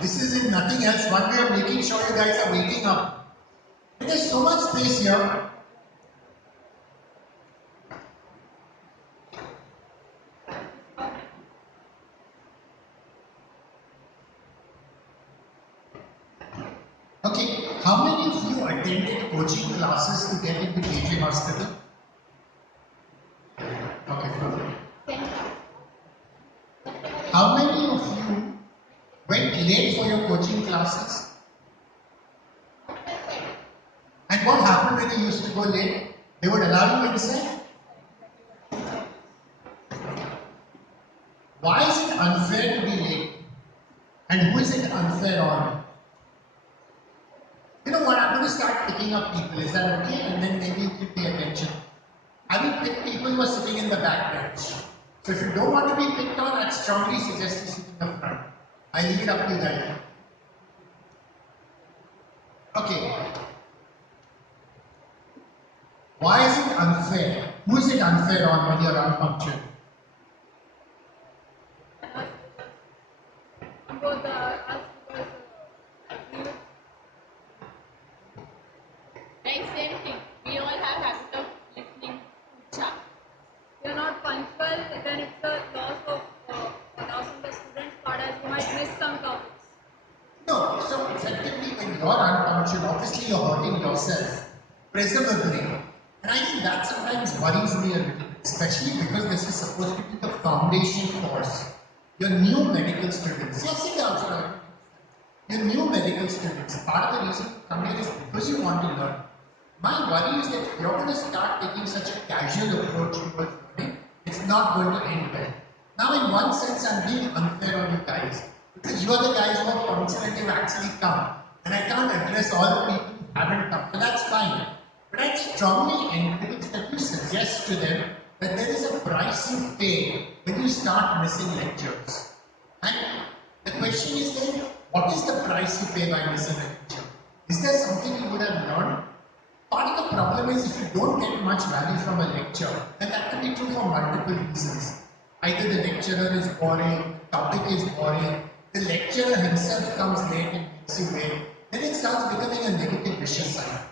This is in nothing else. One way of making sure you guys are waking up. And there's so much space here. Okay, how many of you attended coaching classes to get into JJ Hospital? Okay, good. How many of you went late for your coaching classes? And what happened when you used to go late? They would allow you inside? Why is it unfair to be late? And who is it unfair on? You know what, I'm going to start picking up people, is that okay? And then maybe you can pay attention. I will pick people who are sitting in the back bench. So if you don't want to be picked on, I'd strongly suggest you sit in the front. I leave it up to you guys. Okay. Why is it unfair? Who is it unfair on when you're unpunctual? We all have habit of listening to chat. If you're not punctual, then it's a loss on the student's part as you might miss some topics. No, so effectively when you're unpunctual, obviously you're hurting yourself, presumably. And I think that sometimes worries me a little bit, especially because this is supposed to be the foundation course. Your new medical students, yes, sit down, sir. Your new medical students, part of the reason you come here is because you want to learn. My worry is that if you're going to start taking such a casual approach towards learning, it's not going to end well. Now, in one sense, I'm being unfair on you guys because you are the guys who are punctual and you've actually come. And I can't address all the people who haven't come, so that's fine. But I strongly encourage that you suggest to them that there is a price you pay when you start missing lectures. And the question is then, what is the price you pay by missing a lecture? Is there something you would have learned? Part of the problem is if you don't get much value from a lecture, and that can be true for multiple reasons. Either the lecturer is boring, the topic is boring, the lecturer himself comes late and makes you wait, then it starts becoming a negative vicious cycle.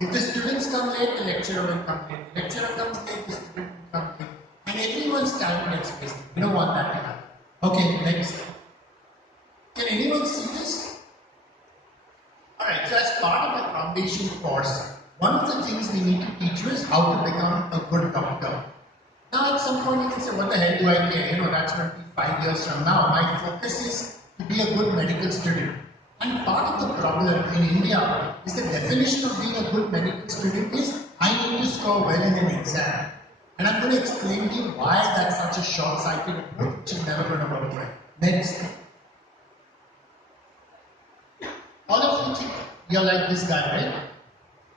If the students come late, the lecturer will come late. The lecturer comes late, the student will come late. And everyone's time gets wasted. You don't want that to happen. Okay, next. Can anyone see this? Alright, so as part of the foundation course, one of the things we need to teach you is how to become a good doctor. Now at some point you can say, what the hell do I care? You know, that's going to be 5 years from now. My focus is to be a good medical student. And part of the problem in India is the definition of being a good medical student is I need to score well in an exam. And I'm going to explain to you why that's such a short-sighted approach which is never going to work well. Next. All of you think you're like this guy, right?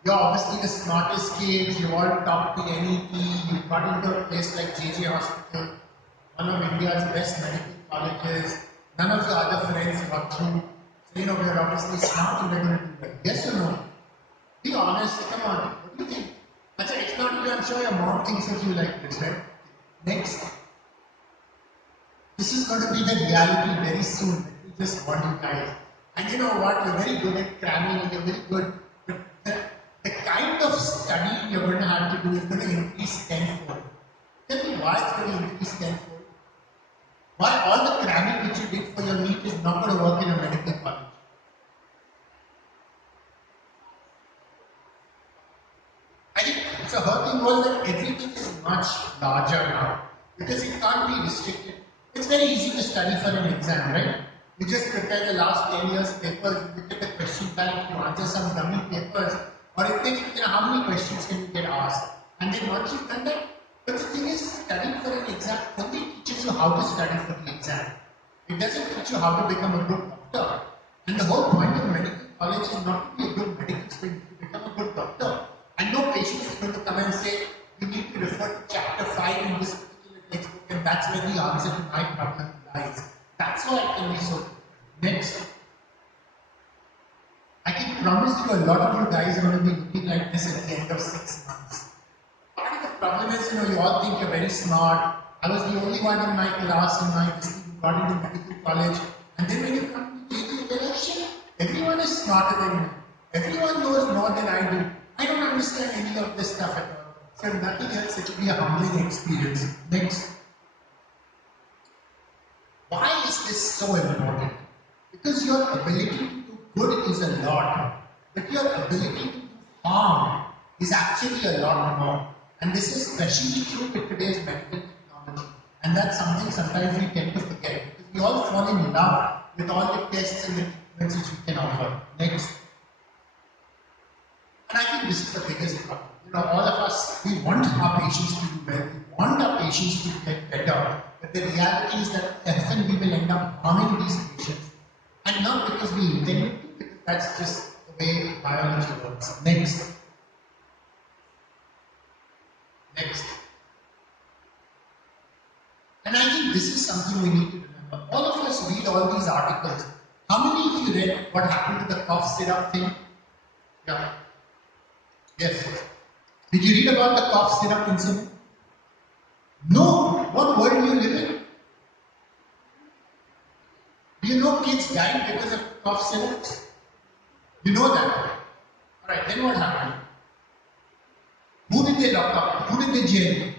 You're obviously the smartest kids, you all top the NET, you got into a place like JJ Hospital, one of India's best medical colleges, none of your other friends got through. So, you know, we're obviously smart and we're going to do well. Yes or no? Be honest, come on. What do you think? It's not you, I'm sure your mom thinks of you like this, right? Next. This is going to be the reality very soon. Let me just warn you guys. And you know what? You're very good at cramming and you're very good. But the kind of study you're going to have to do is going to increase tenfold. Tell me why it's going to increase tenfold. Why all the cramming which you did for your NEET is not going to work in a medical college. I think so her thing was that everything is much larger now because it can't be restricted. It's very easy to study for an exam, right? You just prepare the last 10 years papers, you look at the question bank, you answer some dummy papers, or if they, you know, how many questions can you get asked? And then once you've done that, but the thing is, studying for an exam only teaches you how to study for the exam. It doesn't teach you how to become a good doctor. And the whole point of medical college is not to be a good medical student, to become a good doctor. And no patient is going to come and say, you need to refer to chapter 5 in this particular textbook, and that's where the answer to my problem lies. That's why it can be so. Next. I can promise you a lot of you guys are going to be looking like this at the end of 6 months. Part of the problem is, you all think you're very smart. I was the only one in my class in my district who got into medical college. And then when you come to JJ, Everyone is smarter than me. Everyone knows more than I do. I don't understand any of this stuff at all. So if nothing else, it will be a humbling experience. Next. Why is this so important? Because your ability to do good is a lot, but your ability to do harm is actually a lot more. And this is especially true with today's medical technology. And that's something sometimes we tend to forget. Because we all fall in love with all the tests and the treatments which we can offer. Next. And I think this is the biggest problem. All of us, we want our patients to do well. We want our patients to get better. But the reality is that often we will end up harming these patients. And not because we intend to, because that's just the way biology works. Next. Next. And I think this is something we need to remember. All of us read all these articles. How many of you read what happened to the cough syrup thing? Yeah. Yes. Did you read about the cough syrup incident? No. What world do you live in? Do you know kids died because of cough syrups? You know that. Alright, then what happened? Who did they lock up? Who did they jail?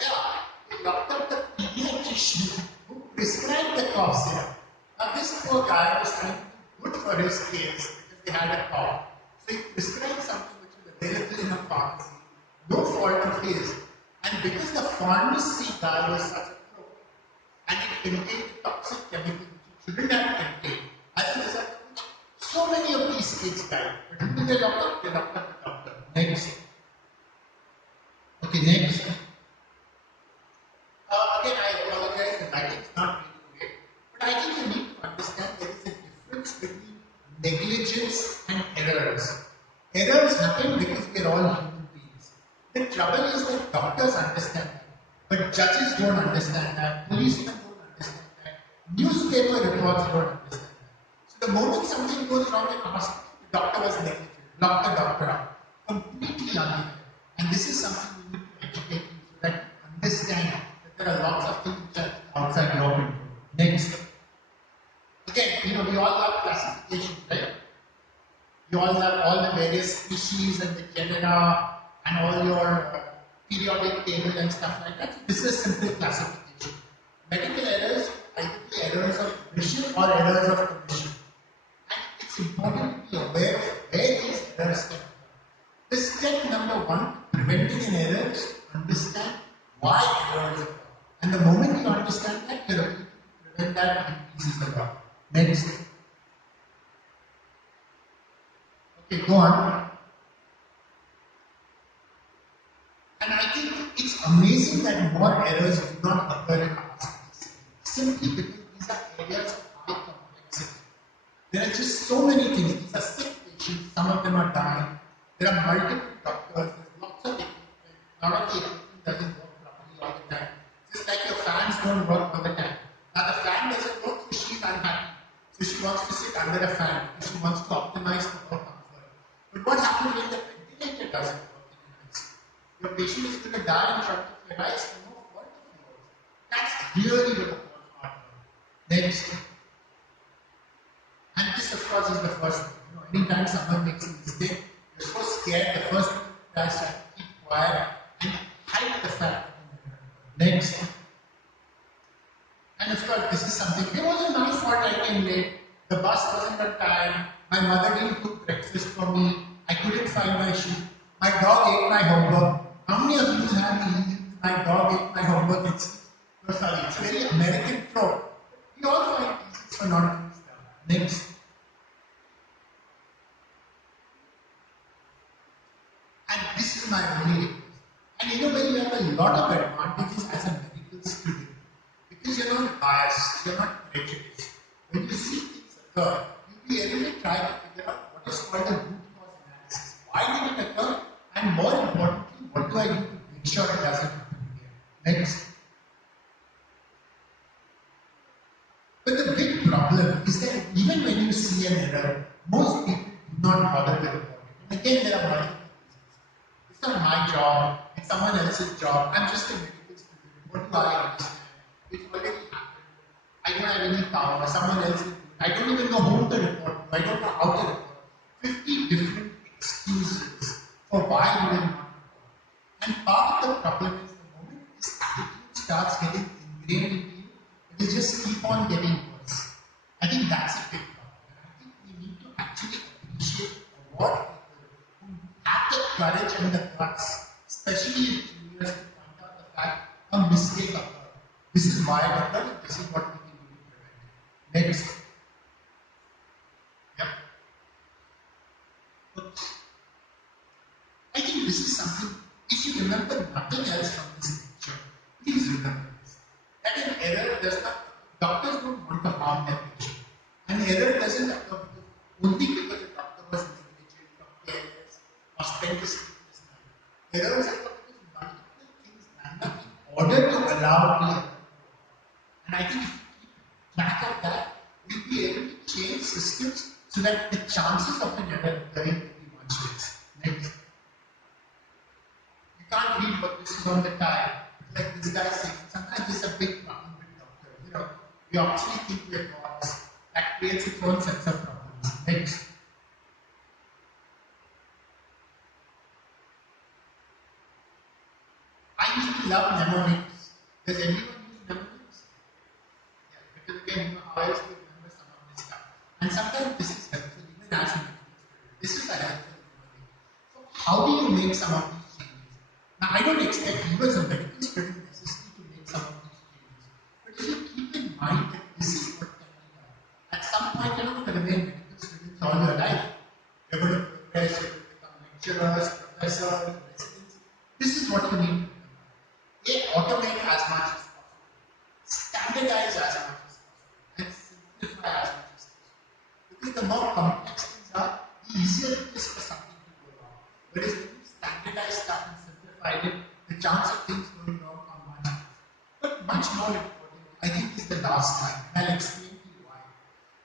Yeah, they locked up the pediatrician who prescribed the cough syrup. Now this poor guy was trying to do good for his kids because they had a cough. So he prescribed something which was available in a pharmacy, no fault of his. And because the pharmacy guy was such a pro, and it contained toxic chemicals which it shouldn't have contained, as a result of which so many of these kids died. But who did they lock up? They locked up the doctor. Next. Okay, next. Again, I apologize, the writing is not really great. But I think you need to understand there is a difference between negligence and errors. Errors happen because we are all human beings. The trouble is that doctors understand that, but judges don't understand that, policemen don't understand that, newspaper reports don't understand that. So the moment something goes wrong in a hospital, the doctor was negligent, locked the doctor up, completely unaware. And this is something we need to educate you so that you understand that there are lots of things which are outside your control. Next. Again, we all have classifications, right? You all have all the various species and the genera and all your periodic table and stuff like that. This is simple classification. Medical errors, either errors of omission or errors of commission. And it's important to be aware of where these errors can occur. The step number one, preventing an error, is to understand why errors occur. And the moment you understand that, your ability to prevent that increases a lot. Next. Okay, go on. And I think it's amazing that more errors do not occur in hospitals, simply because these are areas of high complexity. There are just so many things. These are sick patients, some of them are dying. There are multiple doctors, there's lots of equipment. A lot of the equipment doesn't work properly all the time. Just like your fans don't work all the time. Now the fan doesn't work, so she's unhappy. So she wants to sit under a fan, because she wants to optimize for her comfort. But what happens when the ventilator doesn't work in an ICU? Your patient is going to die in front of your eyes for no fault of yours. That's really going to cause heart burn. Next. And this, of course, is the first thing. Anytime someone makes a mistake, you're so scared, the first thing you guys try to keep quiet and hide the fact that you Next. And of course, this is something, it wasn't my fault I came late. The bus wasn't on time. My mother didn't cook breakfast for me. I couldn't find my shoe. My dog ate my homework. How many of you have illusions? My dog ate my homework. It's a very American trope. We all find reasons for not doing stuff. Next. And this is my only request. And in a way, you have a lot of advantages as a medical student. Because you're not biased, you're not prejudiced. When you see things occur, you'll be able to try to figure out what is called a root cause analysis. Why did it occur? And more importantly, what do I do to make sure it doesn't happen again? Next. But the big problem is that even when you see an error, most people do not bother to report it. And again, there are multiple reasons. It's not my job, it's someone else's job. I'm just a medical student. What do I understand? It's already happened. I don't have any power, someone else will do it. I don't even know whom to report to, I don't know how to report. 50 different excuses for why you will not report. And part of the problem is the moment this attitude starts getting ingrained into you, it will just keep on getting worse. I think that's a big problem. And I think we need to actually appreciate award people who have the courage and the guts, especially in juniors, to point out the fact a mistake occurred. This is why it occurred, and this is what we can do to prevent it. Next. Yep. Oops. I think this is something, if you remember nothing else from this lecture, please remember this. That an error does not, doctors don't want to harm their patient. An error doesn't occur only because the doctor was negligent or careless or spent a sleepless night. Errors occur because multiple things line up in order to allow the error. And I think if you keep track of that, you'll be able to change systems so that the chances of an error occurring will be much less. Next. You can't read what this is on the tie. It's like this guy saying, sometimes it's a big problem with doctors. You know, we actually think we're gods. That creates its own sets of problems. Next. I used to love mnemonics. Does anyone use mnemonics? Yeah, because again, you know, how else to remember some of this stuff. And sometimes this is helpful, even as a medical student. This is a helpful mnemonic. So how do you make some of these changes? Now, I don't expect you as a medical student necessarily to make some of these changes. But if you keep in mind that this is what can be done, at some point you're not going to remain medical students all your life. You're going to progress, you're going to become lecturers, professors, residents. This is what you need to remember. Automate as much as possible. Standardize as much as possible. And simplify as much as possible. Because the more complex things are, the easier it is for something to go wrong. Whereas when you standardize stuff and simplify it, the chance of things going wrong are much less. But much more important, I think, is the last line. And I'll explain to you why.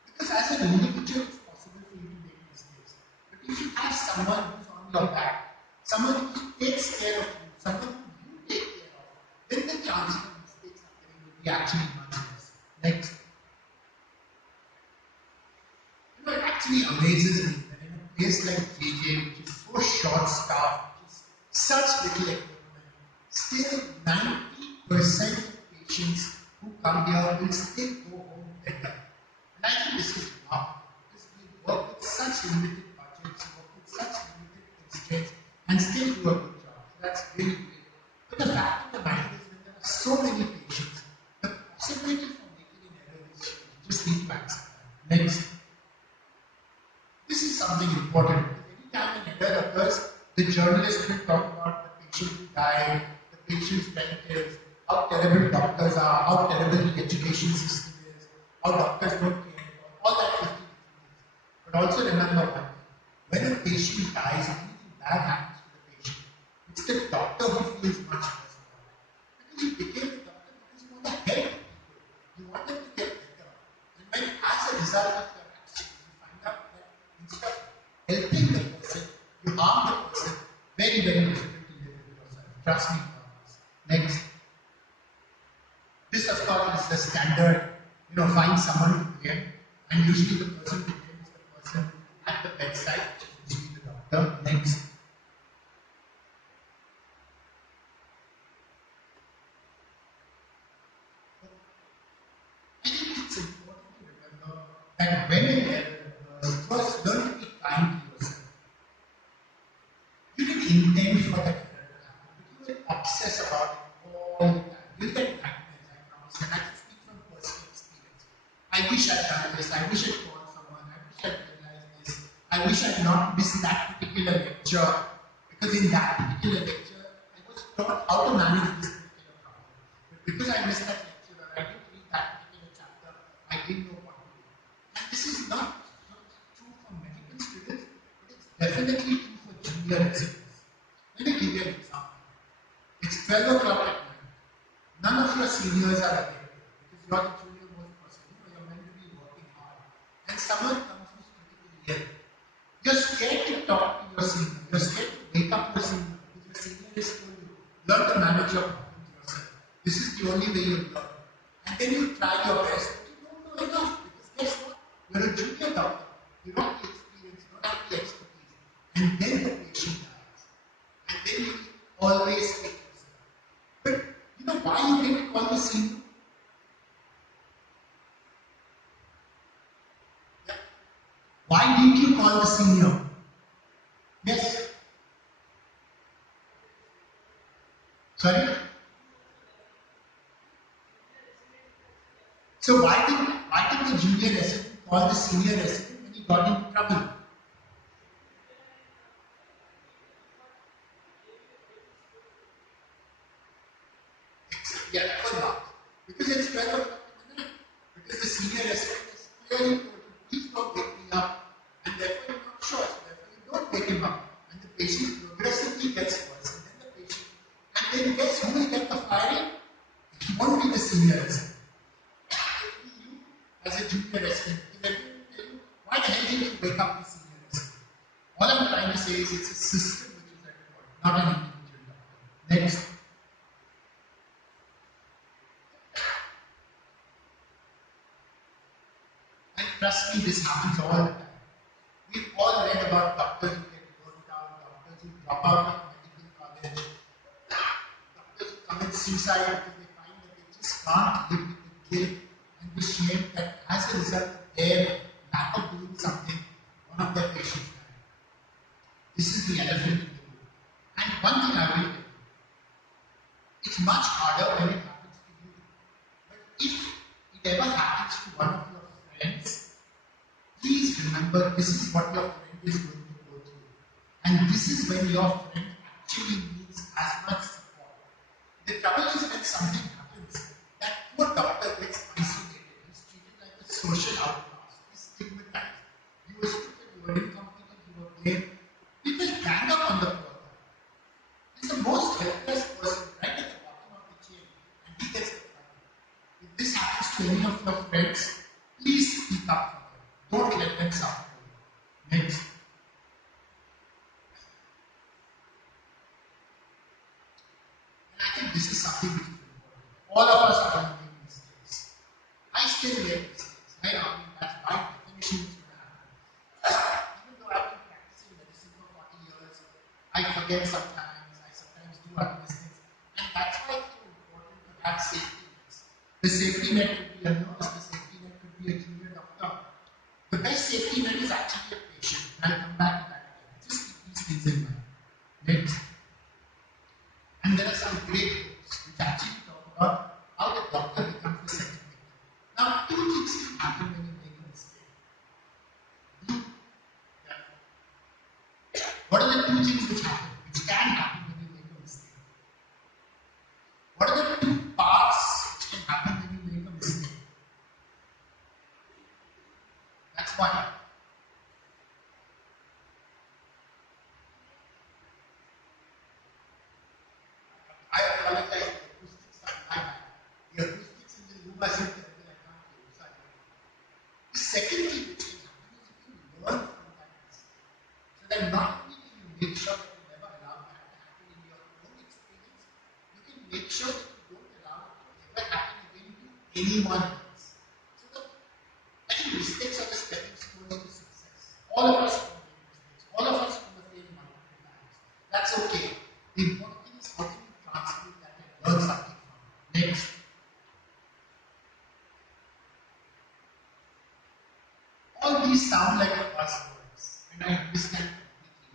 Because as an individual, it's possible for you to make mistakes. But if you have someone who's on your back, someone who takes care of you, someone who you take care of, then the chance of mistakes happening will be actually much less. Next. You know, it actually amazes me that in a place like JJ, which is so short-staffed, which is such little equipment, still 90% of patients who come here will still go home better. And I think this is remarkable because we work with such limited budgets, work with such limited constraints, and still do a good job. So that's really great. But the fact of the matter is when there are so many patients, the possibility for making an error is huge. You just need to accept that. Next. This is something important because any time an error occurs, the journalist will talk about the patient who died, the patient's relatives, how terrible doctors are, how terrible the education system is, how doctors don't care, all that 50 different things. But also remember one thing, when a patient dies, if anything bad happens to the patient, it's the doctor who feels much worse about it. Because you became a doctor because you want to help people. You want them to get better. And when as a result of your actions, you find out that instead of helping the person, you harm the person, very, very difficult to live with yourself. Trust me on this. Next. This, of course, is the standard, find someone to blame. And usually the person to blame is the person at the bedside, which is usually the doctor. Next. I think it's important to remember that when an error occurs, first learn to be kind to yourself. You didn't intend for that error to happen, but you will obsess about it all the time. You'll get nightmares, I promise. And I can speak from personal experience. I wish I'd done this. I wish I'd called someone. I wish I'd realized this. I wish I'd not missed that particular lecture. Because in that particular lecture, I was taught how to manage this particular problem. But because I missed that lecture or I didn't read that particular chapter, I didn't know what to do. And this is not true for medical students, but it's definitely true for junior residents. Let me give you an example. It's 12 o'clock at night. None of your seniors are available because you're the junior most person. You're meant to be working hard. And someone comes who's critically ill. You're scared to talk to your senior. You're scared to wake up your senior because your senior has told you, learn to manage your problems yourself. This is the only way you learn. And then you try your best, but you and then the patient dies. And then you always take yourself. But you know why you didn't call the senior? Yeah. Why didn't you call the senior? Yes. Sorry? So why did the junior resident call the senior resident when he got into trouble? Yeah, that was not. Because it's 12 o'clock in the night. Because the senior resident is clearly told you, please don't wake me up. And therefore you're not sure, so therefore you don't wake him up. And the patient progressively gets worse. And then the patient, and then guess who will get the firing? It won't be the senior resident. It will be you as a junior resident. Because everyone will tell you, why the hell did you wake up the senior resident? All I'm trying to say is it's a system which is at fault, not an individual doctor. Next. And trust me, this happens all the time. We've all read about doctors who get burnt out, doctors who drop out of medical college, doctors who commit suicide because they find that they just can't live with the guilt and the shame that as a result of their lack of doing something, one of their patients died. This is the elephant in the room. And one thing I will tell you, it's much harder when it happens to you. But if it ever happens to one of your friends, please remember this is what your friend is going to go through. And this is when your friend actually needs as much support. The trouble is when something happens, that poor doctor gets isolated. He's treated like a social outcast. He's stigmatized. You were stupid, you were incompetent, you were blamed. People gang up on the poor guy. He's the most helpless person right at the bottom of the chain, and he gets the trouble. If this happens to any of your friends, please speak up for them. Don't let them suffer. Next. And I think this is something which is important. All of us are going to make mistakes. I still make mistakes. I mean, that's by definition it's going to happen. Even though I've been practicing medicine for 40 years, I forget sometimes, I sometimes do other mistakes. And that's why it's so important to have safety nets. The safety net could be a nurse, the safety net could be a junior doctor. The best safety net is actually a patient. And I'll come back to that again. Just keep these things in mind. Next. And there are some great books which actually talk about how the doctor becomes the second victim. Now, two things can happen when you make a mistake. What are the two things which happen, which can happen when you make a mistake? What are the two parts which can happen when you make a mistake? That's one. I apologize, the acoustics are my bad. The acoustics in the room are so terrible, I can't hear you. Sorry. The second thing which can happen is you can learn from that mistake. So that not only can you make sure that you never allow that to happen in your own experience, you can make sure that you don't allow it to ever happen again to anyone else. So I think mistakes are the stepping stones to success. All of us can make mistakes. All of us can fail multiple times. That's okay. The important thing is how can you transmute that and learn something from it. Next. All these sound like buzzwords, and I understand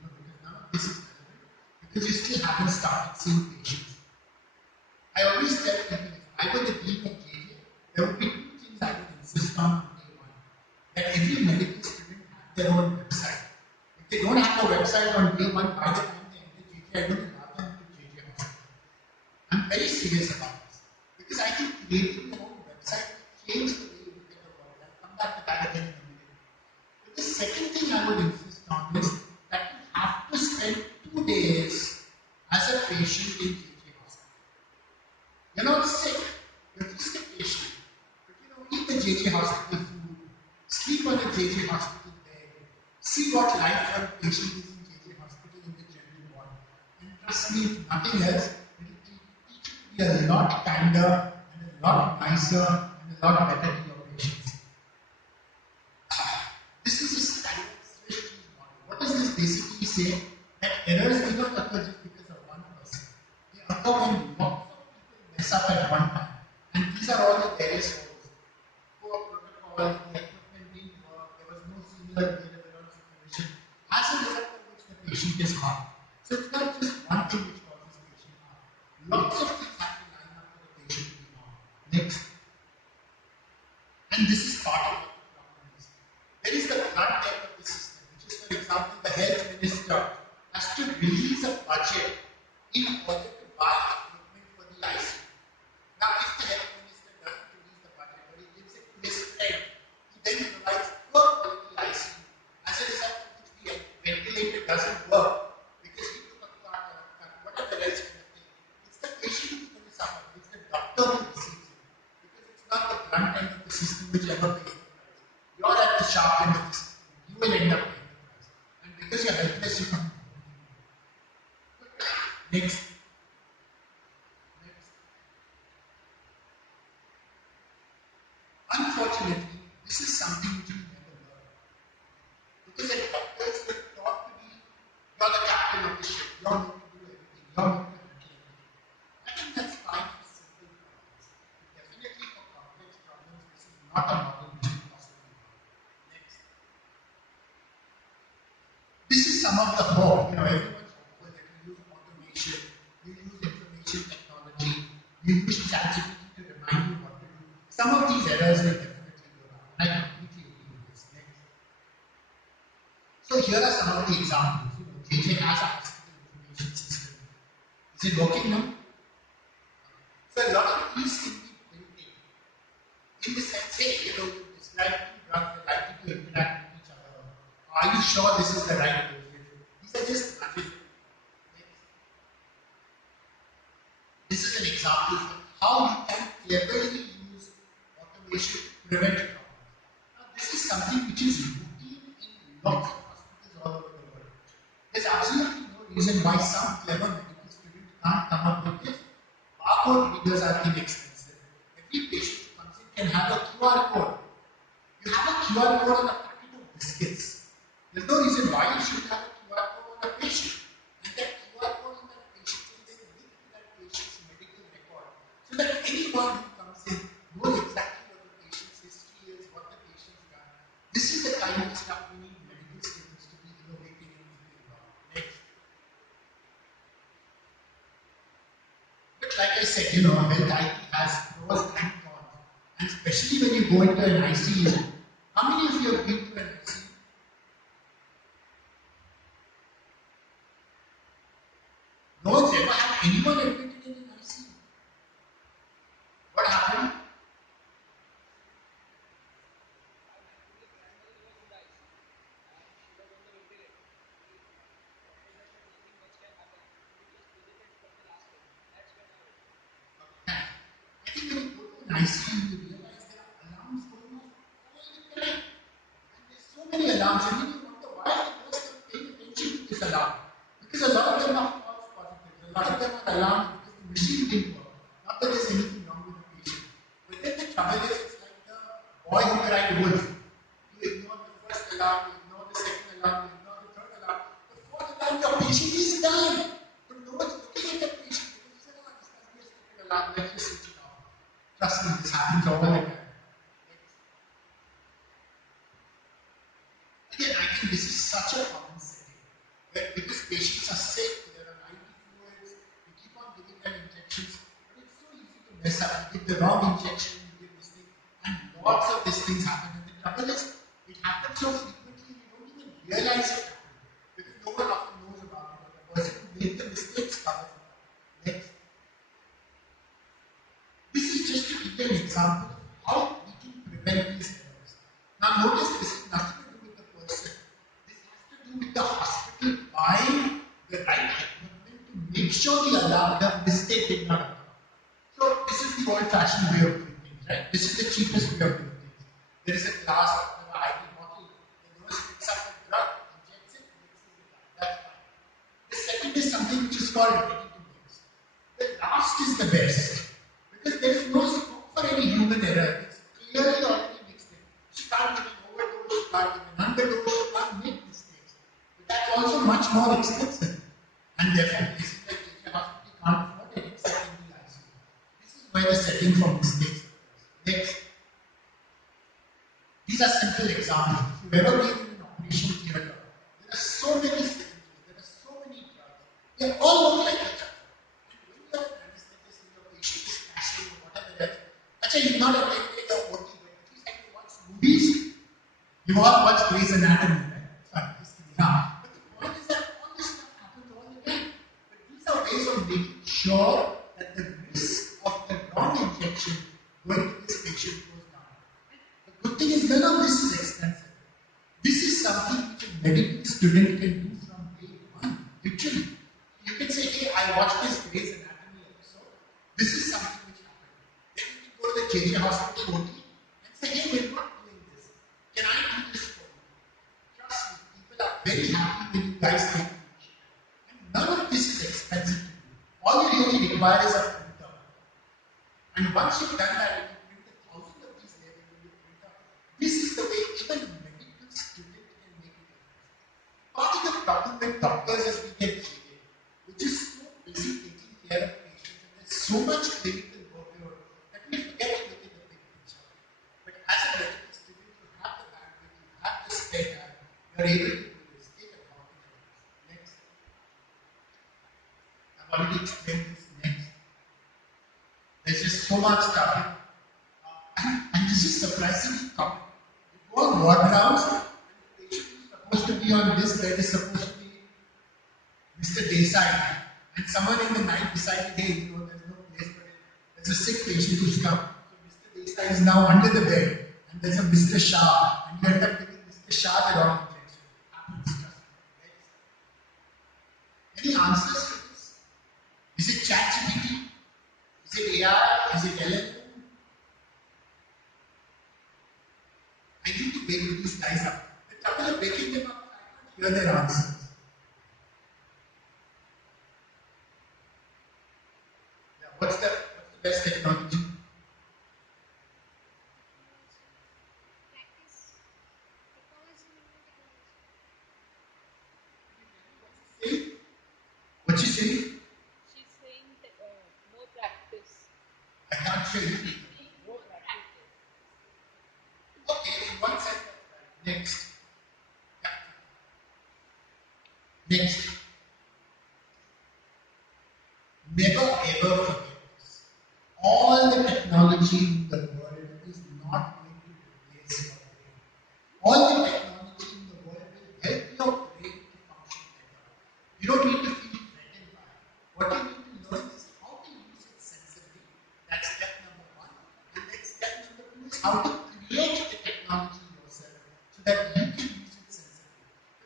completely, because none of this is relevant, because you still haven't started seeing patients. I always tell people, if I were the dean of JJ, there would be two things I would insist on from day one. That every medical student have their own website. If they don't have a website on day one, by the time they enter JJ, I don't allow them to JJ hospital. I'm very serious about this. Because I think creating your own website will change the way you look at the world. I'll come back to that again in a minute. But the second thing I would insist on is that you have to spend 2 days as a patient in JJ hospital. You're not sick, you're just a patient. But eat the JJ hospital food, sleep on the JJ hospital bed, see what life for a patient is in JJ hospital in the general ward. And trust me, if nothing else, it will teach you to be a lot kinder and a lot nicer and a lot better to your patients. This is a standard Swiss cheese model. What does this basically say that errors do not occur just because of one person. They occur when lots of people mess up at one time. And these are all the various roles. Poor protocol, the equipment didn't work, there was no senior available on supervision. As a result of which the patient is harmed. So it's not just one thing which causes patient harm. Lots of things have to line up for the patient to be harmed. Next. And this is part of what the problem is. There is the blunt end of the system, which is, for example, the health minister has to release a budget in order to buy equipment for the ICU. Now, if the health minister doesn't release the budget, or he gives it to his friend, who then provides poor quality ICU, as a result of which the ventilator doesn't work because he took a cut, whatever else kind of thing, it's the patient who's going to suffer. It's the doctor who receives it. Because it's not the blunt end of the system which ever pays the price. You're at the sharp end of the system. You will end up paying the price. And because you're helpless, you can't. Next. Unfortunately, this is something which we never learn. Because as doctors, we're taught to be, you're the captain of the ship, you're meant to do everything, you're meant to handle everything. I think that's fine for simple problems. But definitely for complex problems, this is not a model which is possible. Next. This is some of the hope. Everyone's hopeful that you use automation, you use information technology, you use ChatGPT to remind you what to do. Some of these errors will definitely go down. I completely agree with this. Next. So here are some of the examples. JJ has a hospital information system. Is it working now? So a lot of these can be built in the sense, hey, you describe two drugs that are likely to interact with each other. Are you sure this is the right dosage? These are just nudges. This is an example of how you can cleverly use automation to prevent problems. Now, this is something which is routine in lots of hospitals all over the world. There's absolutely no reason why some clever medical student can't come up with this. Barcode readers are inexpensive. Every patient who comes in can have a QR code. You have a QR code on a packet of biscuits. There's no reason why you should have a QR code on a patient. And that QR code on that patient will then link to that patient's medical record. So that anyone who comes in knows exactly what the patient's history is, what the patient's done. This is the kind of stuff we need medical students to be innovating and thinking about. Next. But like I said, health IT has pros and cons. And especially when you go into an ICU. How many of you have been to an ICU? No one's ever had anyone admitted in an ICU. What happened? I think when you go to an ICU, you realize there are alarms going off all the time. And there's so many alarms, and then you wonder why are the nurse not paying attention to this alarm? Because a lot of them are false positives. A lot of them are alarms because the machine didn't work. Not that there's anything wrong with the patient. But then the trouble is, it's like the boy who cried wolf. You ignore the first alarm, you ignore the second alarm, you ignore the third alarm. The fourth alarm, your patient is dying. But no one's looking at the patient because you said, this must be a stupid alarm, let's just switch it off. Trust me, this happens all the time. Again, I think this is such a common setting where because patients are sick, they're on IV fluids, you keep on giving them injections, but it's so easy to mess up. You give the wrong injection, you give this thing, and lots of these things happen. And the trouble is, it happens so frequently, you don't even realize it happened because no one often knows about it, or the person who made the mistakes covers it up. Next. This is just to give you an example of how we can prevent these errors. Now, notice this is nothing to do with the person. This has to do with the hospital buying the right equipment to make sure the mistake did not occur. So, this is the old-fashioned way of doing things, right? This is the cheapest way of doing things. There is a glass or an IV bottle. The nurse picks up the drug, injects it, mixes it up. That's fine. The second is something which is called ready to mix. The last is the best. Because there is no scope for any human error. It's clearly already mixed in. She can't give an overdose, she can't give an underdose, she can't make mistakes. But that's also much more expensive. And therefore, places like India hospital can't afford it, except in the ICU. This is where the setting for mistakes occurs. Next. These are simple examples. If you've ever been in an operation theatre, there are so many syringes, there are so many drugs. They all look like each other. And when you are an anesthetist and your patient is crashing or whatever else, actually you're not a great way of working, but at least you watch movies. You all watch Grey's Anatomy, right? Sorry, just kidding. But the point is that all this stuff happens all the time. But these are ways of making sure that the risk of the wrong injection going to this patient goes down. The good thing is none of this is expensive. This is something which a medical student can do from day one. Literally. You can say, hey, I watched this Grey's Anatomy episode. This is something which happened. Then you can go to the JJ hospital OT and say, hey, we're not doing this. Can I do this for you? Trust me, people are very happy when you guys take initiative. And none of this is expensive to do. All you really require is a printer. And once you've done that, you print 1,000 of these labels in your printer. This is the way even a medical student can make a difference. Part of the problem with doctors is we get jaded. We're just so busy taking care of patients and there's so much clinical workload that we forget to look at the big picture. But as a medical student, you have the bandwidth, you have the spare time, you're able to do this. Take advantage of this. Next. I've already explained this. Next. There's just so much stuff. And this is surprisingly common. You go on ward rounds, and the patient who's supposed to be on this bed is supposed to be Mr. Desai. And someone in the night decided, hey, there's no place for it. There's a sick patient who's come. So Mr. Desai is now under the bed. And there's a Mr. Shah. And you end up giving Mr. Shah the wrong injection. Happens, trust me. Any answers to this? Is it ChatGPT? Is it AI? Is it LLM? I need to wake these guys up. The trouble of waking them up, I can't hear their answers. Yeah, what's the best technology? What you say? She's saying no practice. I can't hear you. No practice. Okay, in one sentence. Next. Yeah. Next. Never ever forget this. All the technology in the world is not going to replace your brain. All the technology in the world will help your brain to function better. You don't need to feel threatened by it. What you need to learn is how to use it sensibly. That's step number one. And then step number two is how to create the technology yourself so that you can use it sensibly.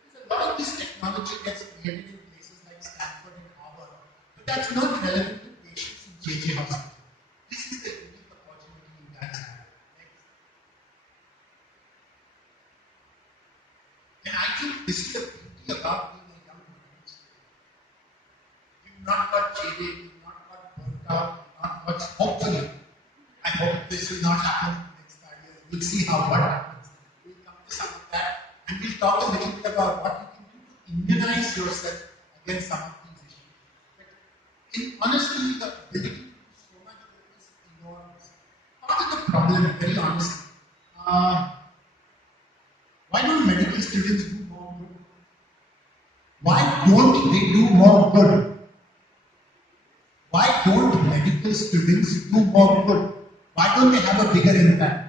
Because a lot of this technology gets created in places like Stanford and Harvard, but that's not relevant to patients in JJ hospital. This is the unique opportunity you guys have. Next. And I think this is the beauty about being a young medical student. You've not got jaded, you've not got burnt out, you've not got, hopefully, I hope this will not happen in the next 5 years. We'll see what happens. We'll come to some of that and we'll talk a little bit about what you can do to immunize yourself against some of these issues. But honestly, the ability to do so much good is enormous. Part of the problem, very honestly, why don't medical students do more good? Why don't they do more good? Why don't medical students do more good? Why don't they have a bigger impact?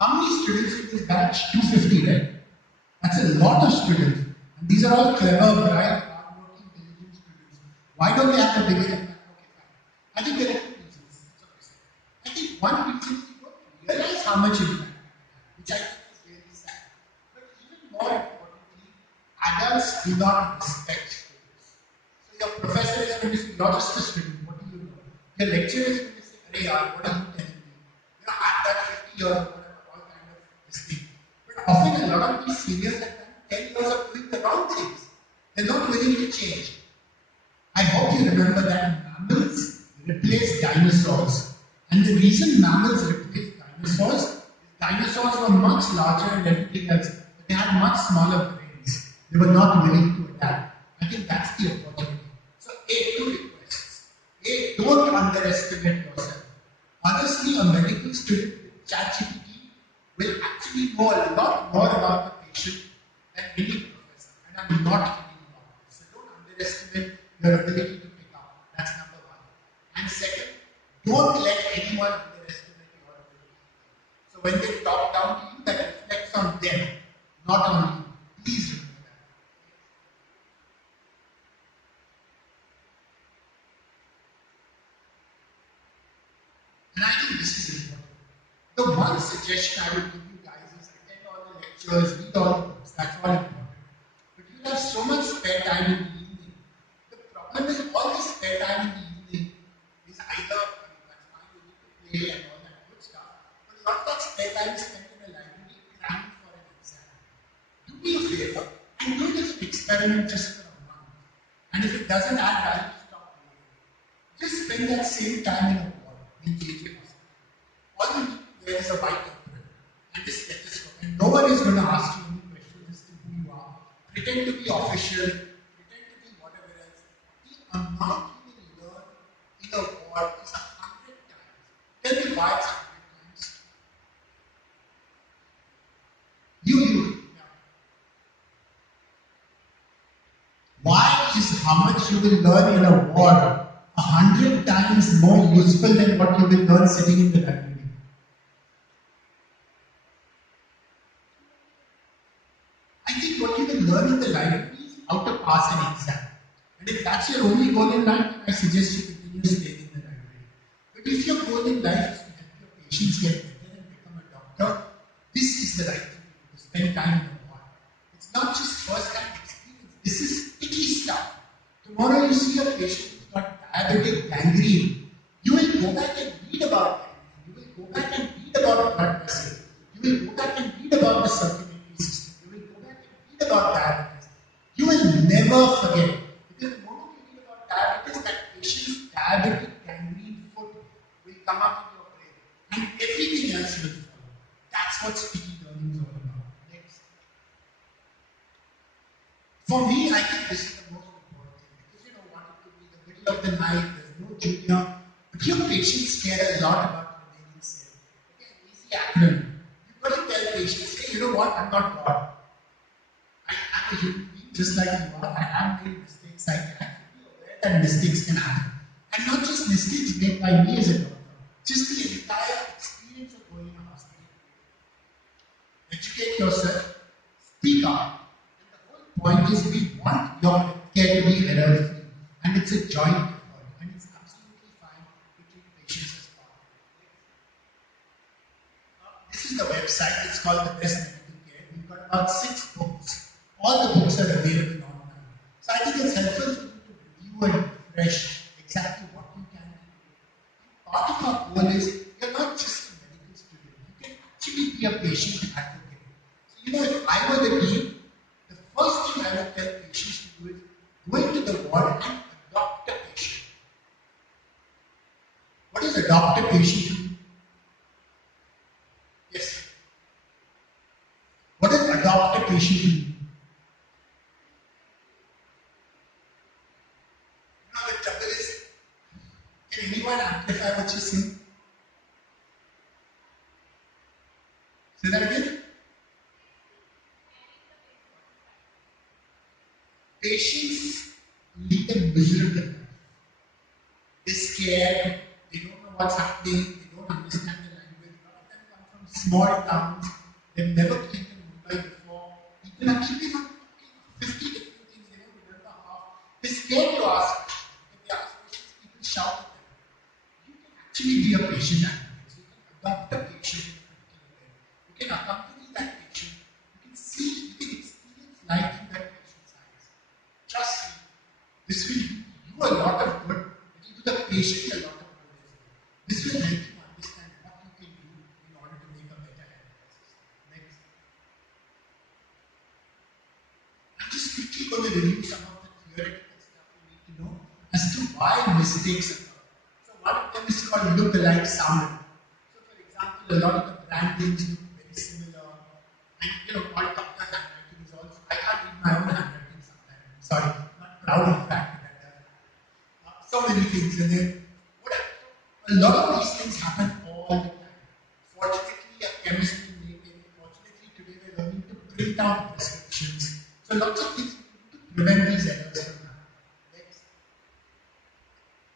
How many students in this batch? 250, right? That's a lot of students. And these are all clever, bright, hardworking, diligent students. Why don't they have a bigger impact? Okay, fine. I think there are two reasons. I think one reason is you don't realize how much impact you have, which I think is really sad. But even more importantly, adults do not respect students. So your professor is going to say, you're just a student, what do you know? Your lecturer is going to say, hey, what are you telling me? I've done 50 years, whatever, all kind of this thing. But often a lot of these seniors have done 10 years of doing the wrong things. They're not willing to change. I hope you remember that mammals replaced dinosaurs. And the reason mammals replaced dinosaurs is Dinosaurs were much larger and everything else, but they had much smaller brains. They were not willing to adapt. I think that's the opportunity. So, two requests. Don't underestimate yourself. Honestly, a medical student with ChatGPT will actually know a lot more about the patient than any professor. And I'm not kidding about this. So don't underestimate your ability to pick up. That's number one. And second, don't let anyone underestimate your ability. So when they talk down to you, that reflects on them, not on you. Please remember that. And I think this is important. The one suggestion I would give you guys is attend all the lectures, read all the books. That's all important. But you have so much spare time in the evening. The problem is all this spare time in the evening is either, that's fine, you need to play and all that good stuff, but a lot of that spare time is spent in the library cramming for an exam. Do me a favor and do it as an experiment just for a month. And if it doesn't add value, stop doing it. Just spend that same time in a ward in JJ Hospital. All you need to wear is a white apron and just stethoscope. And no one is going to ask you any questions as to who you are. Pretend to be official, pretend to be whatever else. The amount you will learn in a ward is 100 times. Tell me why it's 100 times. Yeah. Why is how much you will learn in a ward 100 times more useful than what you will learn sitting in the library? I think what you will learn in the library is how to pass an exam. And if that's your only goal in life, I suggest you continue staying in the library. But if your goal in life is to help your patients get better and become a doctor, this is the right thing to do, to spend time in the ward. It's not just first-hand experience. This is sticky stuff. Tomorrow you see a patient who's got diabetic gangrene. You will go back and read about gangrene. You will go back and read about blood vessels. You will go back and read about the circulatory system. You will go back and read about diabetes. You will never forget. Because the moment you read about diabetes, that patient's diabetic gangrene foot will come up in your brain. And everything else will follow. That's what sticky learning is all about. Next. For me, I think this is the most important thing. Because what it could be the middle of the night, there's no junior. But your patients care a lot about remaining safe. Okay, easy acronym. You've got to tell patients, hey, you know what, I'm not God. I am a human being just like you are. I have made mistakes. I can be aware that mistakes can happen. And not just mistakes made by me as a doctor. Just the entire experience of going to hospital. Educate yourself. Speak up. Point is, we want your care to be error-free, and it's a joint effort, and it's absolutely fine to treat patients as part of it. This is the website. It's called the Best Medical Care. We've got about 6 books. All the books are available online. So I think it's helpful for you to review and refresh exactly what you can do. Part of our goal is you're not just a medical student. You can actually be a patient advocate. So if I were the dean, the first thing I would tell patients to do is go into the ward and adopt a patient. What is adopt a patient mean? Yes. What does adopt a patient mean? The trouble is, can anyone amplify what you're saying? Say that again. Patients lead a miserable life. They're scared, they don't know what's happening, they don't understand the language. A lot of them come from small towns, they've never been in Mumbai before. People actually have 50 different things, they don't remember half. They're scared to ask questions. If they ask questions, people shout at them. You can actually be a patient advocate. So you can adopt a patient in a particular way. You can accompany that patient. You can see, you can experience life through that patient's eyes. Trust me, this will do you a lot of good. It will do the patient a lot of good as well. This will help you understand what you can do in order to make a better healthcare system. Next. I'm just quickly going to review some of the theoretical stuff you need to know as to why mistakes occur. So one of them is called look-alike sound. So for example, a lot of the brand names look very similar. And all doctors' handwriting is also. I can't read my own handwriting sometimes. I'm sorry, not proud of the fact that I've done so many things. And then a lot of these things happen all the time. Fortunately, a chemist will make it. Fortunately, today we're learning to print out prescriptions. So lots of things to prevent these errors from happening. Next.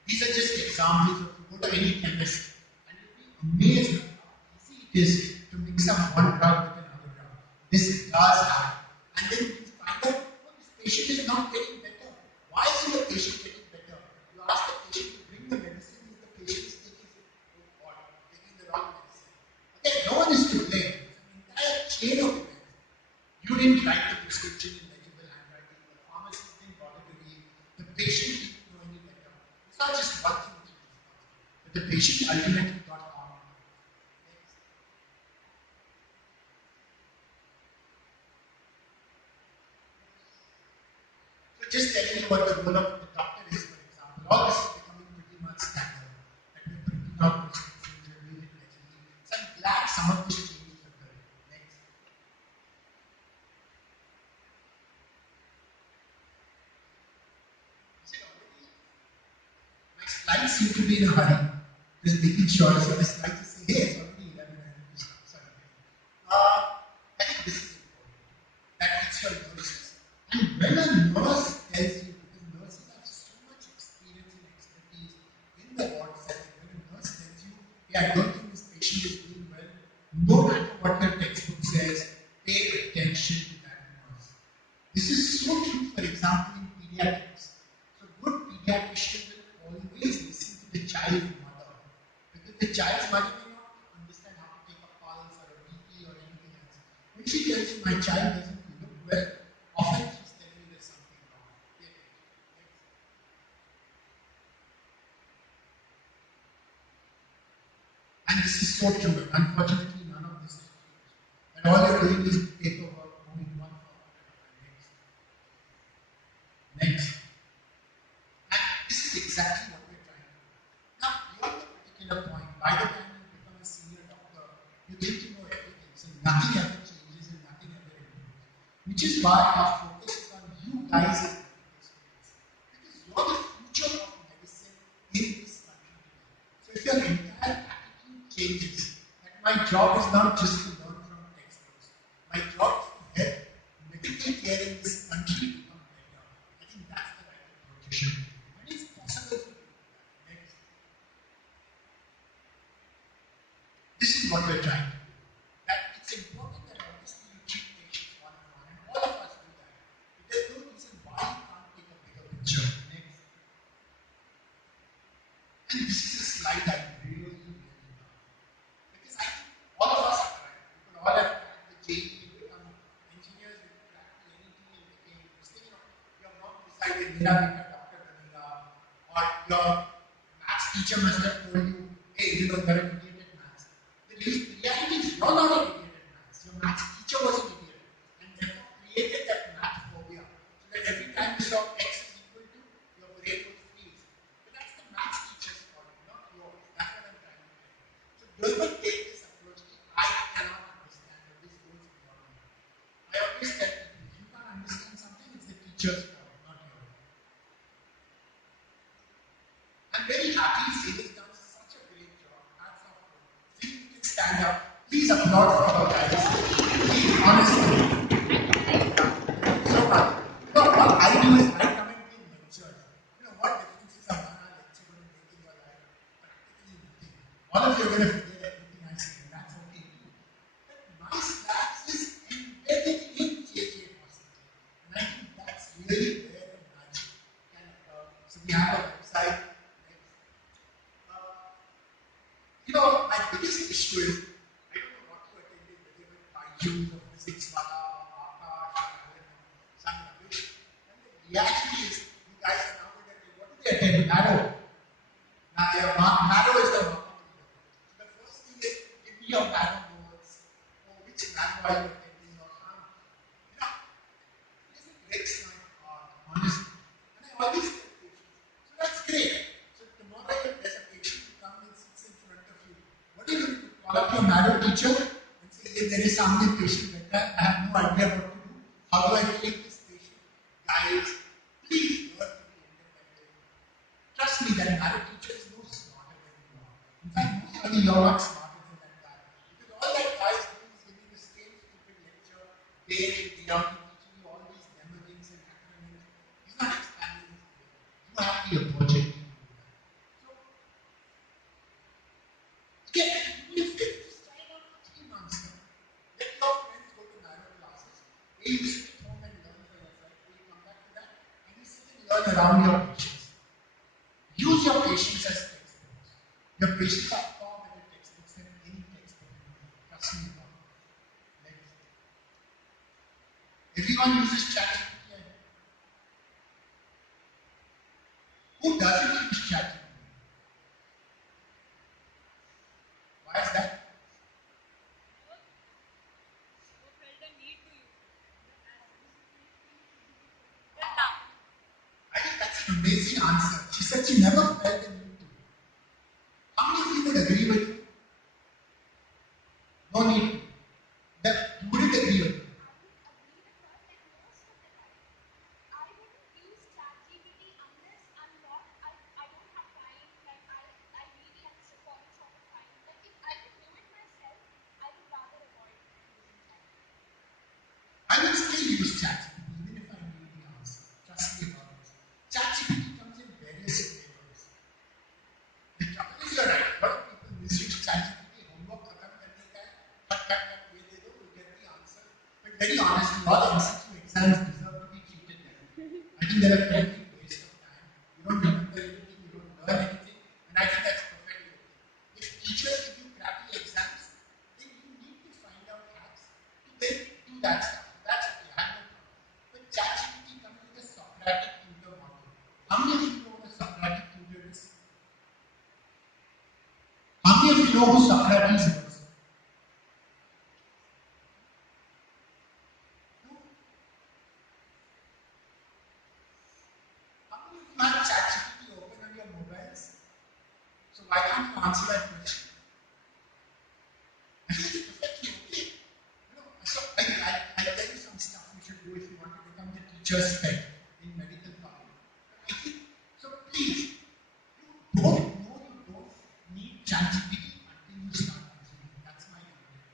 These are just examples of you go to any chemist and you'll be amazed at how easy it is to mix up one drug with another drug. This does happen. And then you find out, oh, this patient is not getting better. Why is the patient getting better? You ask the patient to bring the medicine if the patient is taking, oh God, taking the wrong medicine. Okay, no one is to blame. It's an entire chain of events. You didn't write the prescription in legible handwriting, the pharmacist didn't bother to read, the patient didn't know any better. It's not just one thing which is responsible, but the patient ultimately got harmed. Next. So just telling you what the role of the doctor is, for example, all this is becoming pretty much standard. That we're printing out prescriptions, we're doing it legibly. So I'm glad some of these changes are occurring. Next. Is it already? My slides seem to be in a hurry. Just making sure. So the slides just say, hey, it's already 11. I need to stop. Sorry. I think this is important. That it's your nurses. And when a nurse tells you, because nurses have so much experience and expertise in the ward setting, when a nurse tells you, hey, I don't think this patient is doing well, no matter what your textbook says, pay attention to that nurse. This is so true, for example, in pediatrics. So good pediatrician will always listen to the child's mother. Because the child's mother may not understand how to take a pulse or a BP or anything else. When she tells you my child doesn't look well, often she's telling you there's something wrong. Pay attention. And this is so true, but unfortunately none of this is true. And all you're doing is paperwork, moving one forward. Next. And this is exactly what we're trying to do. Now, beyond the particular point, by the time you become a senior doctor, you think you know everything. So nothing ever changes and nothing ever improves. Which is why our focus is on you guys as medical students. Because you're the future of medicine in this country today. So if your entire attitude changes, that my job is not just to learn from textbooks. My job is to help medical care in this country become better. I think that's the right approach. And it's possible to do that. Next. This is what we're trying to do. That it's important that obviously you treat patients one-on-one, and all of us do that. But there's no reason why you can't take a bigger picture. Next. And this is a slide I really love. Because I think all of us are trying. We could all have cracked the JEE and become engineers, we could crack the NET and became this thing. Your mom decided, Mera beta doctor banega, or your maths teacher must have told you, hey, you're an idiot at maths. The reality is you're not an idiot at maths. Your maths teacher was an idiot and therefore created that math phobia. So that every time you saw x is equal to, your brain would freeze. But that's the maths teacher's fault, not yours. That's what I'm trying to tell you. So don't take this approach that I cannot understand or this goes beyond me. I always tell people, if you can't understand something, it's the teacher's fault, not yours. I'm very happy Zin has done such a great job. Hats off to her. Zin, you can stand up. Please applaud for her, guys. Please, honestly. So much. What I do is I come and give lectures. What differences are one hour lecture going to make in your life? Practically nothing. All of you are going to forget everything I say, and that's okay too. But my stats is embedded in JJ Hospital. And I think that's really where the magic can occur. So we have a website. My biggest issue is, I don't know what you attended, whether you were Byju's or Physics Wala or Akash or Alan or some rubbish. And the reality is, you guys are now going to attend, what do they attend? Marrow. Now, Marrow is the market leader. So the first thing is, give me your Marrow notes, or which Marrow are you attending, or it breaks my heart, honestly. And I always tell patients, so that's great. So tomorrow there's a patient who comes and sits in front of you. What are you going to do? Call up your Marrow teacher and say, if there is some patient better, I have no idea what to do. How do I treat this patient? Guys, please learn to be independent. Trust me, that married teacher is no smarter than you are. In fact, most likely you're not smarter than that guy. Because all that guy is doing is giving the same stupid lecture day in, day out, teaching you all these demo things and acronyms. He's not expanding his brain. You have the opportunity to do that. So, again, do me a favor, just try it out for 3 months now. Let your friends go to narrow classes. A, you sit at home and learn for yourself. B, you come back to that. And you sit and learn around your patients. Use your patients as textbooks. Your patients are far better textbooks than any textbook in the world. Trust me about it. Everyone uses ChatGPT. Who doesn't use ChatGPT? Why is that? I think that's an amazing answer. She said she never felt the need to. How many of you would agree with me? No need to. That you wouldn't agree with me. I would still use ChatGPT even if I knew the answer. Trust me about this. ChatGPT comes in various flavors. The trouble is, you're right. A lot of people misuse ChatGPT. Homework खत्म करने का है. फट ये दे दो, you get the answer. But very honestly, all MCQ exams deserve to be treated that way. I think they're a complete waste of time. You don't remember anything, you don't learn anything, and I think that's perfectly okay. If teachers give you crappy exams, then you need to find out hacks to then do that stuff. That's okay, I have no problem. But ChatGPT comes with a Socratic tutor model. How many of you know what a Socratic tutor is? How many of you know who Socrates was? No? How many of you have ChatGPT open on your mobiles? So why can't you answer that question? I think it's perfectly okay. So I'll tell you some stuff you should do if you want to become the teacher's pet in medical college. I think, so please, you don't need ChatGPT until you start using it. That's my opinion.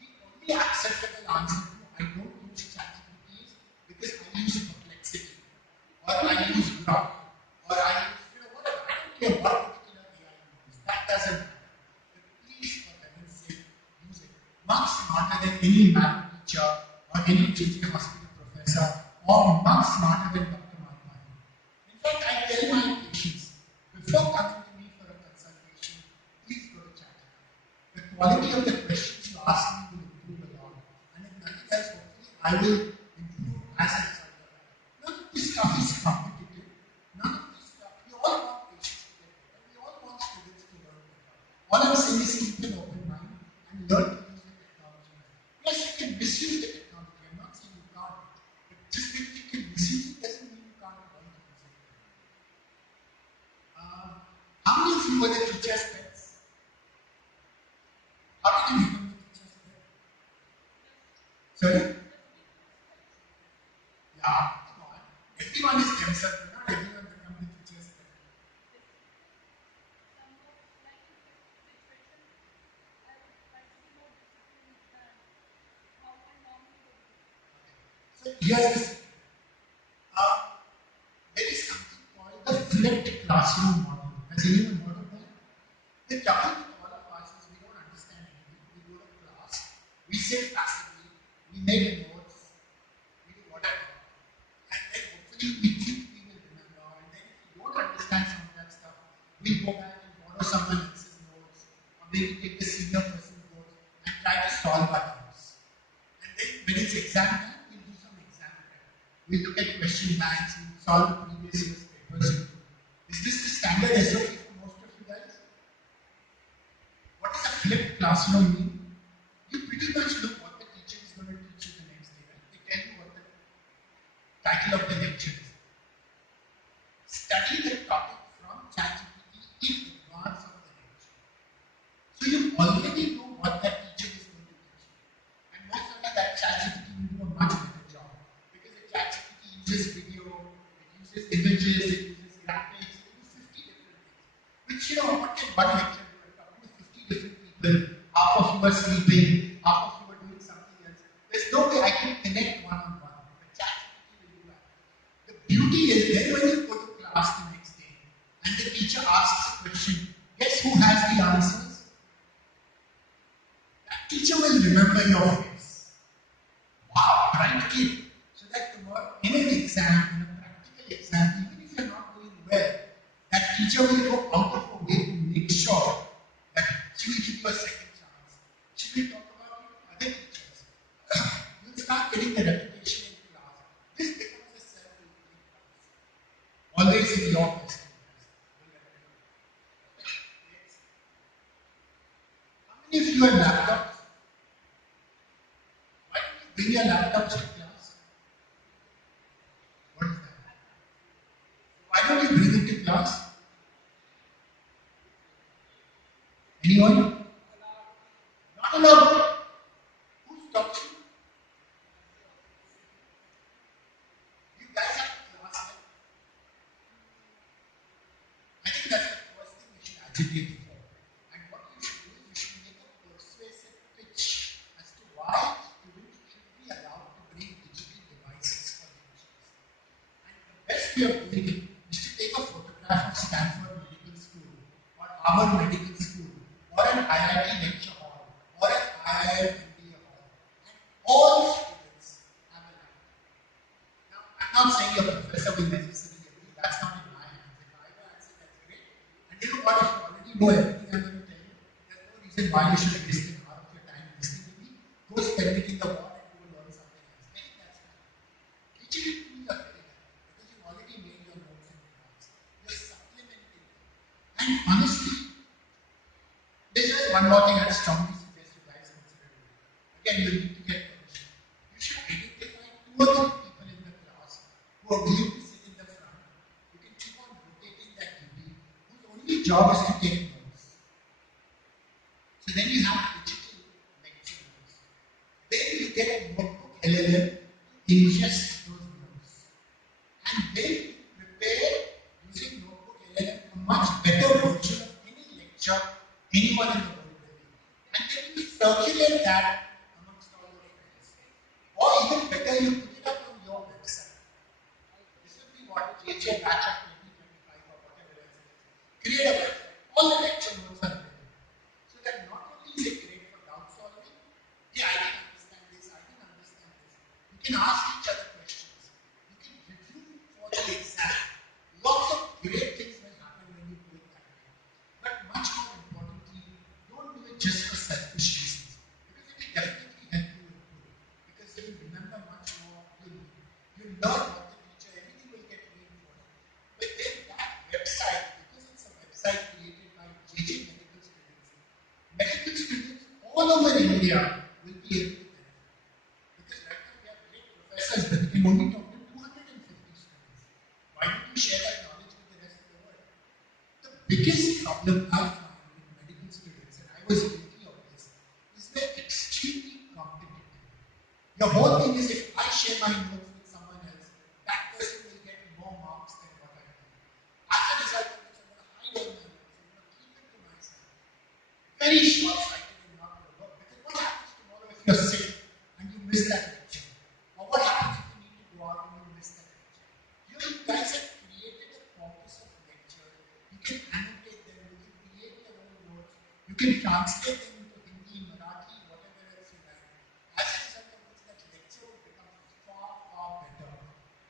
The only acceptable answer to I don't use ChatGPT is because I use Perplexity, or I use Grok, or I use, whatever. I don't care what particular AI you use. That doesn't matter. But please, for heaven's sake, use it. Much smarter than any math teacher or any teaching hospital professor, or much smarter than Dr. Malpani. In fact, I tell my patients, before coming to me for a consultation, please go to ChatGPT. The quality of the questions you ask me will improve a lot. And if nothing else, hopefully, I will improve as a result of that. None of this stuff is competitive. None of this stuff, we all want patients to get better. We all want students to learn better. All I'm saying is keep an open mind and learn to use the technology. Yes, you can misuse the technology. I'm not saying you can't. But just because you can misuse it doesn't mean you can't learn to use it. How many of you were the teacher's pets? How did you become the teacher's pet? Sorry? Yeah, come on. Everyone is themselves, but not everyone becomes the teacher's pet. So here's the secret. There is something called the flipped classroom model. Has anyone heard of that? The trouble with all of us is we don't understand anything. We go to class, we sit passively, we make notes, we do whatever. And then hopefully we think we will remember. And then if we don't understand some of that stuff, we go back and borrow someone else's notes, or maybe take the senior person's notes and try to solve our doubts. And then when it's exam time, we'll do some exam prep. We'll look at question banks, we'll solve the previous year's papers. Is this the standard SOP for most of you guys? What does a flipped classroom mean? You pretty much know what the teacher is going to teach you the next day, right? They tell you what the title of the lecture is. Study the topic from ChatGPT in advance of the lecture. So you already know what that teacher is going to teach you. images, it uses graphics, it uses 50 different things. Which, what can one lecture do? I'm talking to 50 different people, half of you are sleeping, half of you are doing something else. There's no way I can connect one-on-one. The chat will do that. The beauty is then when you go to class the next day and the teacher asks a question, guess who has the answers? That teacher will remember your face. Wow, bright kid. So that tomorrow in an exam, in a practical exam, even if you're not doing well, that teacher will go out of her way to make sure that she will give you a second chance. She will talk about you to other teachers. You'll start getting the reputation in class. This becomes a self-fulfilling class. Always in your best interest. How many of you have laptops? Why don't you bring your laptops to class? What is that? Why don't you bring it to class? Anyone? Not allowed. Who stops you? You guys have class. I think that's the first thing we should agitate for. And what you should do is you should make a persuasive pitch as to why students should be allowed to bring digital devices for lectures. And the best way of doing it is to take a photograph of Stanford Medical School or Harvard Medical School or an IIT lecture hall or an IIM MBA hall. And all students have a laptop. Now, I'm not saying your professor will necessarily agree. That's not in my hands. If I were answering, that's great. And you know what? If you already know everything I'm going to tell you, there's no reason why you should waste an hour of your time listening to me. Go spend it in the wall and go learn something else. I think that's fine. Digital tools are very helpful because you've already made your notes in advance. You're supplementing them. And honestly, there's just one more thing I'd strongly suggest you guys consider doing. Again, you need to get permission. You should identify 2 or 3 people in the class who are willing to sit in the front. You can keep on rotating that duty, whose only job is to take notes. So then you have digital lecture notes. Then you get a notebook LLM to ingest those notes. And then you prepare using notebook LLM a much better version of any lecture anyone in the world will be. And then you circulate that amongst all your friends. Or even better, you put it up on your website. This will be what JJ Batch of 2025 or whatever else it is. Create a website. All the lecture notes are there. So that not only is it great for doubt solving, yeah, I didn't understand this, I didn't understand this. You can ask each other questions. You can review for the exam. Lots of great things will happen when you do it that way. But much more importantly, don't do it just for selfish reasons. Because it will definitely help you improve. Because you will remember much more. You'll learn what the teacher, everything will get reinforced. But then that website, because it's a website created by JJ medical students all over India will be able to benefit. Because right now we have great professors, but they can only talk to 250 students. Why don't you share that knowledge with the rest of the world? The biggest problem I find with medical students, and I was guilty of this, is they're extremely competitive. Your whole thing is if I share my notes with someone else, that person will get more marks than what I do. As a result of which, I'm going to hide all my notes, I'm going to keep it to myself. Very short-sighted and not going to work. Because what happens tomorrow if you're sick and you miss that lecture? Or what happens if you need to go out and you miss that lecture? You guys have created a corpus of lectures. You can annotate them, you can create your own notes, you can translate them into Hindi, Marathi, whatever else you like. As a result of which, that lecture will become far, far better.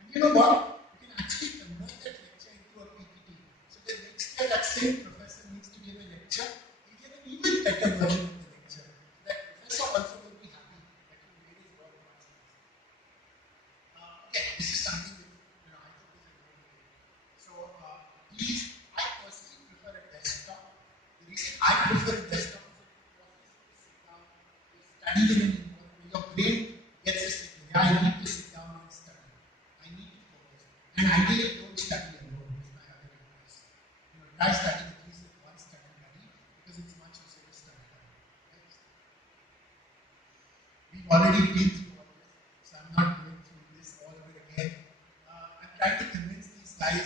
And you know what? You can actually convert that lecture into a PPT. So the next year that same professor needs to give a lecture, he'll give an even better version of the lecture. That professor also will be happy that he made his work much easier. Okay, this is something that I think is a great thing. So please, I personally prefer a desktop. The reason I prefer a desktop is it forces you to sit down, you study in an environment, your brain gets a signal. Yeah, I need to sit down and study. I need to focus. And ideally, don't study alone, is my other advice. Try studying at least with one study buddy because it's much easier to study alone. Right? We've already been through all this, so I'm not going through this all over again. I'm trying to convince these guys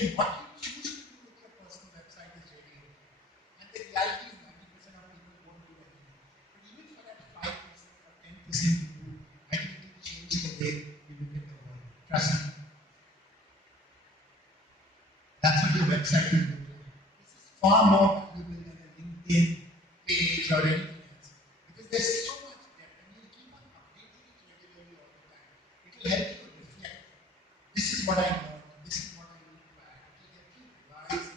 Again, what you choose to do with your personal website is really important. And the reality is 90% of people won't do anything. But even for that 5% or 10% you do, I think it will change the way you look at the world. Trust me. That's what your website will do. This is far more valuable than a LinkedIn page or anything else. Because there's so much depth and you keep on updating it regularly all the time. It will help you reflect. This is what I learned. This is what I need to add. It will help you revise.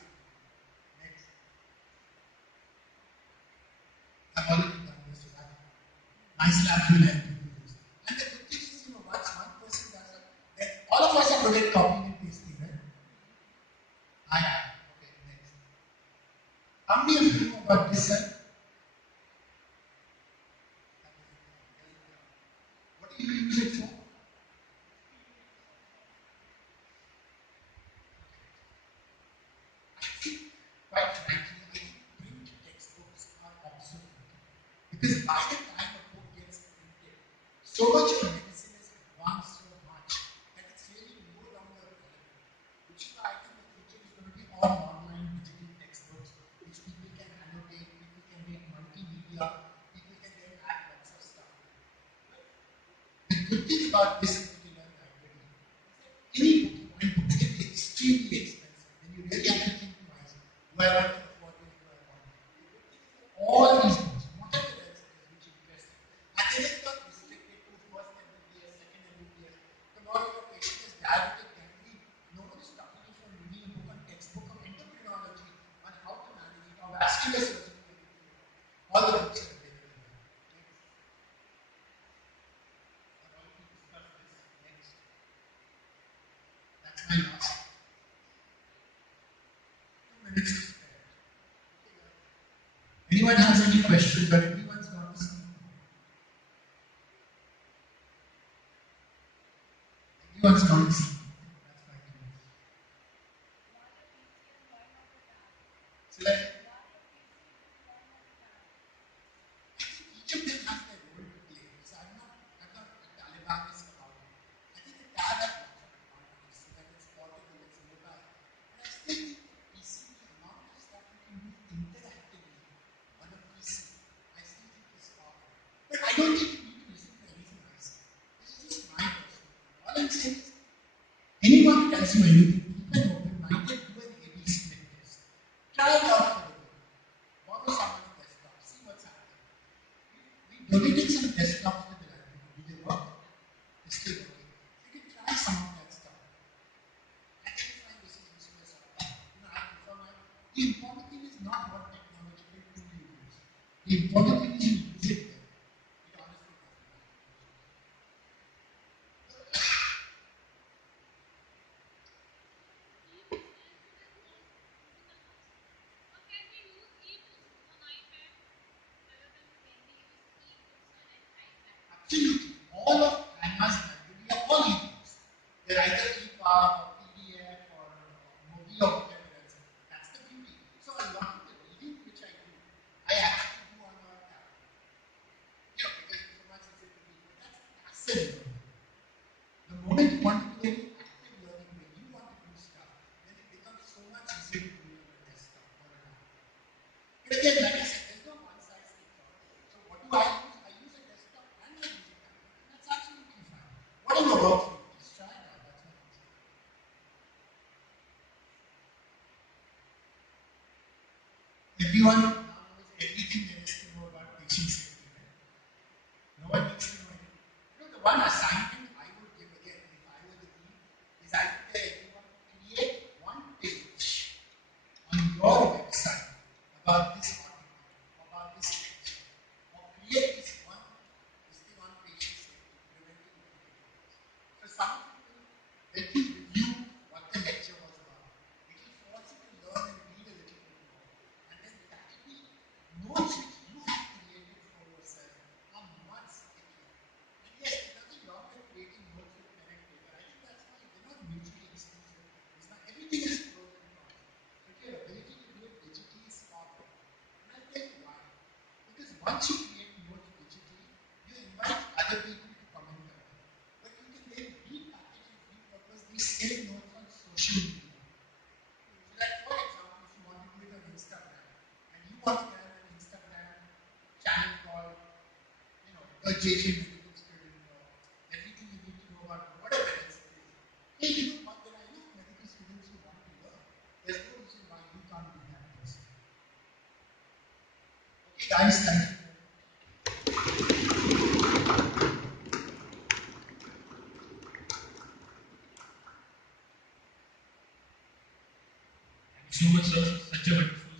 Next. I've already done this, so that's nice lab will help you do this. And the good thing is, once one person does it, then all of us are good at copying and pasting, right? I am. Okay, next. How many of you know about this side? What do you use it for? I think, quite frankly, I think print textbooks are obsolete. Because by the time a book gets printed, so much of medicine has advanced so much that it's really no longer relevant. Which is why I think the future is going to be all online digital textbooks, which people can annotate, people can make multimedia, people can then add lots of stuff to it. The good thing about this particular library is that any book you want to get is extremely expensive. Then you really have to think twice. Do I want to afford this? Do I want it? The good thing is that all these books, whatever else it is which interests you, and then it's not restricted to first MBBS, second MBBS. Tomorrow your patient has diabetic gangrene. No one is stopping you from reading a book on textbook of entrepreneurship, on how to manage it, or vascular surgery, everything. All the books are available there. Next. I've already discussed this. Next. That's my last 2 minutes to spare. Okay, guys. Anyone has any questions or anyone's not listening? Everyone's not listening. That's my case. So that I think each of them has their role to play. So I'm not a Talibanist about it. I think the tab has lots of advantages so that it's portable, it's mobile. But I still think the PC, the amount of stuff you can do interactively on a PC, I still think is far better. But I don't think you need to listen to anything I say. This is just my personal view. All I'm saying is anyone who tells you anything, keep an open mind and do an A/B split test. Try it out for a week. Borrow someone's desktop, see what's happening. We donated some desktops to the library. Do they work? They're still working. So you can try some of that stuff. And then you find this is useless or I prefer my. The important thing is not what technological tool you use. The important thing is you use it well. It honestly doesn't matter. Absolutely. All of Anna's library are all ebooks. They're either EPUB or PDF or movie or whatever else. That's the beauty. So a lot of the reading which I do, I actually do on a tablet. Because so much easier to read. But that's passive learning. The moment you want to do any active learning where you want to do stuff, then it becomes so much easier to do it on a desktop or a laptop. But again, like I said, there's no one size fits all. So what do I use? I use a desktop and I use a tablet. urgent medical student, everything you need to know about whatever else it is. Hey, you know what? There are enough medical students who want to learn. There's no reason why you can't be that person. Okay, guys, thank you. So much, sir. Such a wonderful